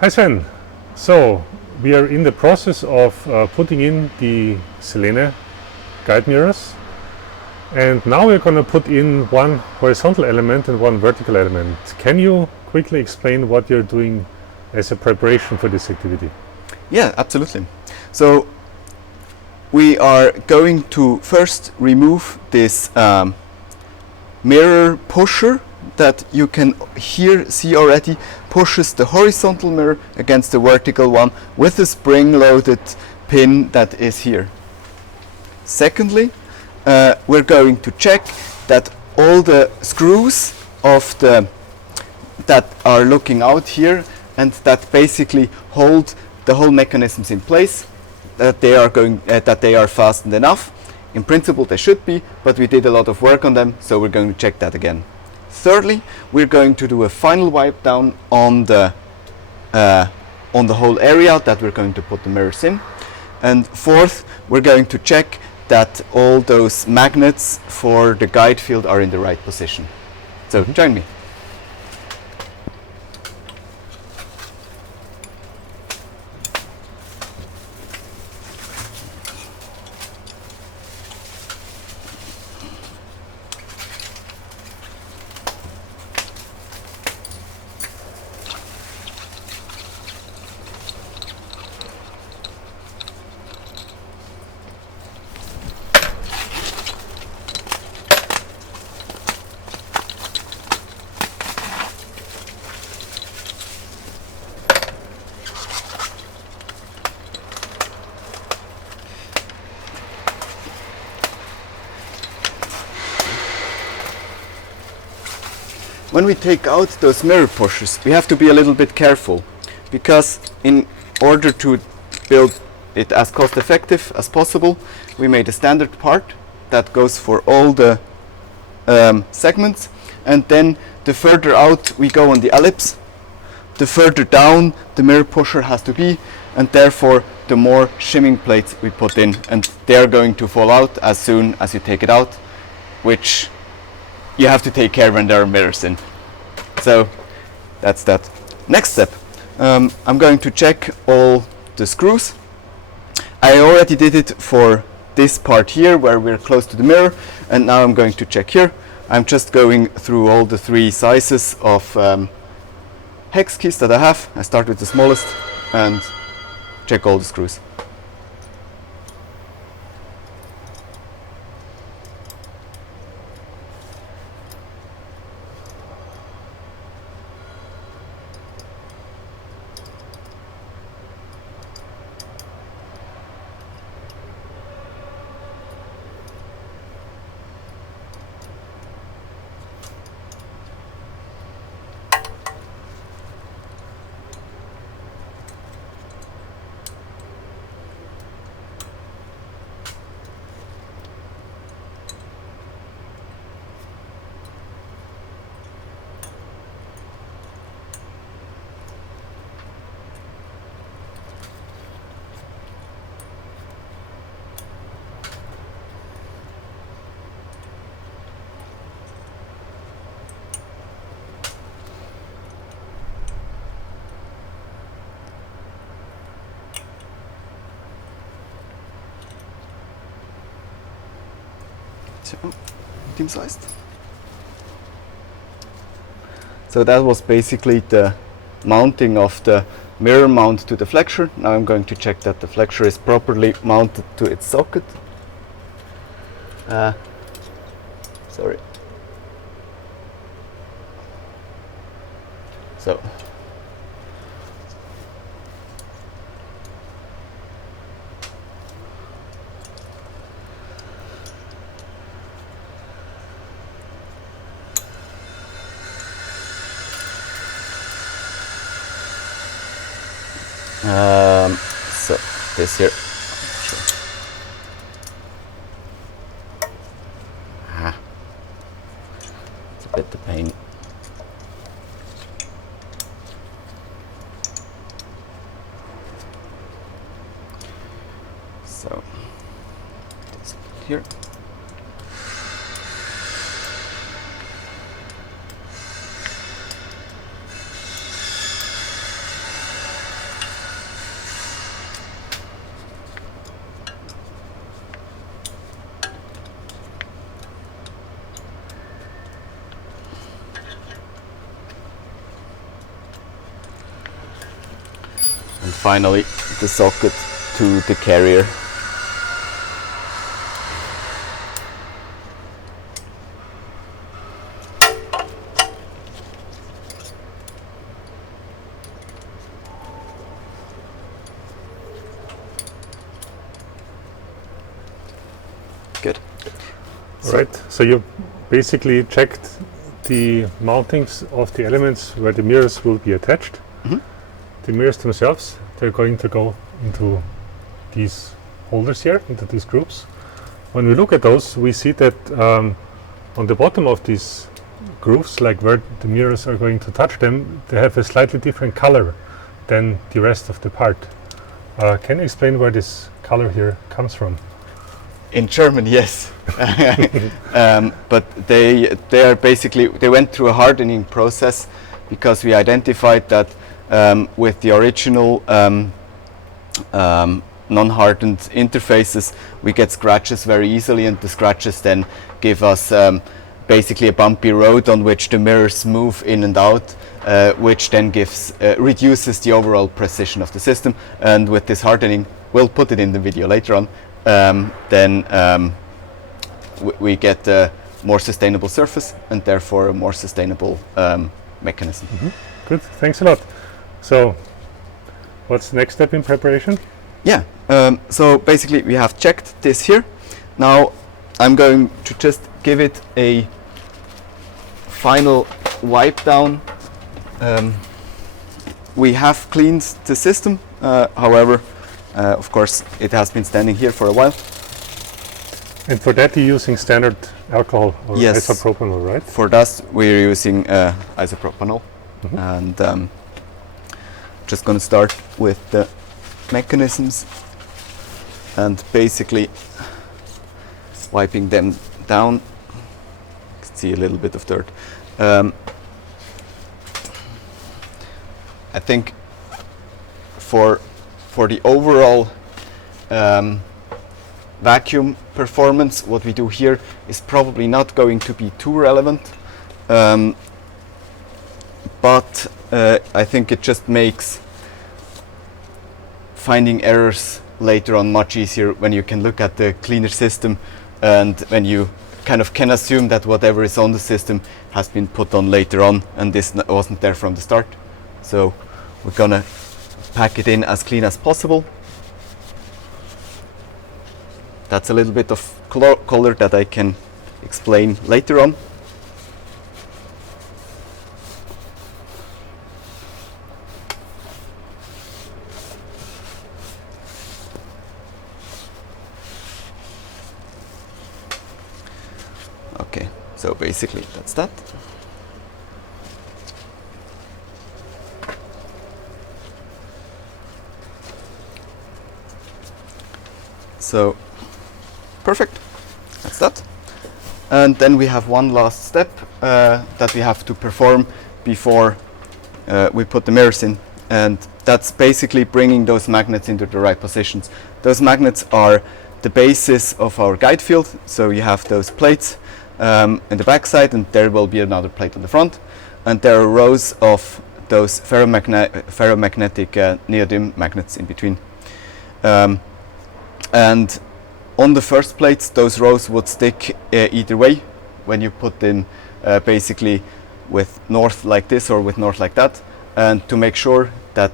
Hi Sven. So we are in the process of putting in the Selene guide mirrors, and now we're going to put in one horizontal element and one vertical element. Can you quickly explain what you're doing as a preparation for this activity? Yeah, absolutely. So we are going to first remove this mirror pusher that you can here see already pushes the horizontal mirror against the vertical one with a spring-loaded pin that is here. Secondly, we're going to check that all the screws of that are looking out here and that basically hold the whole mechanisms in place, that they are fastened enough. In principle they should be, but we did a lot of work on them, so we're going to check that again. Thirdly, we're going to do a final wipe down on the whole area that we're going to put the mirrors in. And fourth, we're going to check that all those magnets for the guide field are in the right position. So join me. When we take out those mirror pushers, we have to be a little bit careful, because in order to build it as cost effective as possible, we made a standard part that goes for all the segments, and then the further out we go on the ellipse, the further down the mirror pusher has to be, and therefore the more shimming plates we put in, and they're going to fall out as soon as you take it out, which you have to take care when there are mirrors in. So that's that. Next step, I'm going to check all the screws. I already did it for this part here where we're close to the mirror, and now I'm going to check here. I'm just going through all the three sizes of hex keys that I have. I start with the smallest and check all the screws. Team sized. So that was basically the mounting of the mirror mount to the flexure. Now I'm going to check that the flexure is properly mounted to its socket. Sorry. So so this here. It's a bit of pain. So this here. and finally the socket to the carrier. Good. Right, so you basically checked the mountings of the elements where the mirrors will be attached. Mhm. The mirrors themselves, they're going to go into these holders here, into these groups. When we look at those, we see that on the bottom of these grooves, like where the mirrors are going to touch them, they have a slightly different color than the rest of the part. Can you explain where this color here comes from? In German, yes. But they are basically, they went through a hardening process because we identified that with the original non-hardened interfaces we get scratches very easily, and the scratches then give us basically a bumpy road on which the mirrors move in and out, which then reduces the overall precision of the system. And with this hardening, we'll put it in the video later on, we get a more sustainable surface and therefore a more sustainable mechanism. Mm-hmm. Good, thanks a lot. So, what's the next step in preparation? Yeah, so basically we have checked this here. Now I'm going to just give it a final wipe down. We have cleaned the system, however, of course it has been standing here for a while. And for that you're using standard alcohol or Yes. isopropanol, right? For that we're using isopropanol. Mhm. And just going to start with the mechanisms and basically wiping them down. You can see a little bit of dirt. I think for the overall vacuum performance, what we do here is probably not going to be too relevant, but I think it just makes finding errors later on much easier when you can look at the cleaner system and when you kind of can assume that whatever is on the system has been put on later on and this wasn't there from the start. So we're gonna pack it in as clean as possible. That's a little bit of color that I can explain later on. Okay, so basically that's that. So perfect, that's that. And then we have one last step that we have to perform before we put the mirrors in, and that's basically bringing those magnets into the right positions. Those magnets are the basis of our guide field, so you have those plates in the back side and there will be another plate on the front, and there are rows of those ferromagnetic neodymium magnets in between. And on the first plates, those rows would stick either way when you put them basically with north like this or with north like that, and to make sure that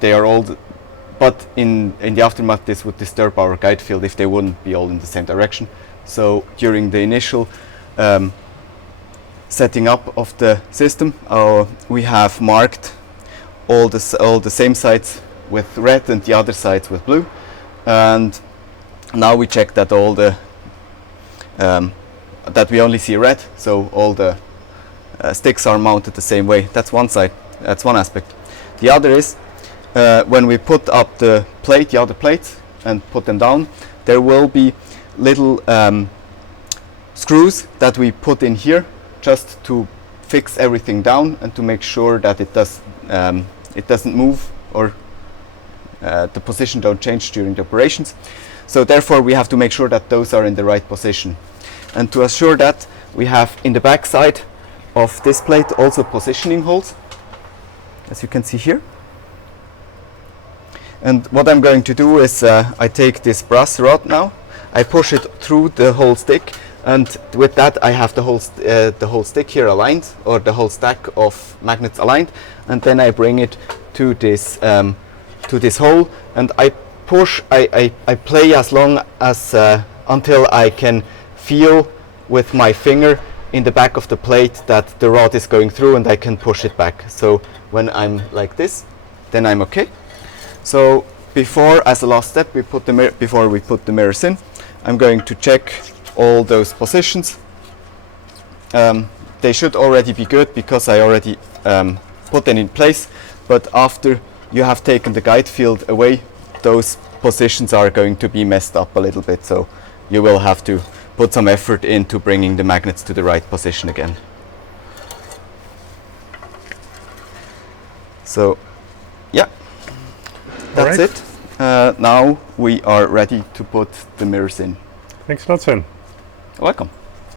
they are all, but in the aftermath this would disturb our guide field if they wouldn't be all in the same direction. So during the initial setting up of the system, we have marked all the same sides with red and the other sides with blue, and now we check that all the that we only see red, so all the sticks are mounted the same way. That's one side, that's one aspect. The other is when we put up the other plates and put them down, there will be little screws that we put in here just to fix everything down and to make sure that it doesn't move or the position don't change during the operations. So therefore we have to make sure that those are in the right position. And to assure that, we have in the back side of this plate also positioning holes, as you can see here. And what I'm going to do is I take this brass rod now, I push it through the whole stick, and with that I have the whole stick here aligned, or the whole stack of magnets aligned, and then I bring it to this hole, and I push, I play as long as until I can feel with my finger in the back of the plate that the rod is going through, and I can push it back. So when I'm like this, then I'm okay. So before, as a last step, before we put the mirrors in, I'm going to check all those positions. They should already be good because I already put them in place, but after you have taken the guide field away, those positions are going to be messed up a little bit, so you will have to put some effort into bringing the magnets to the right position again. So yeah, that's it. Now we are ready to put the mirrors in. Thanks a lot, Sven. Welcome.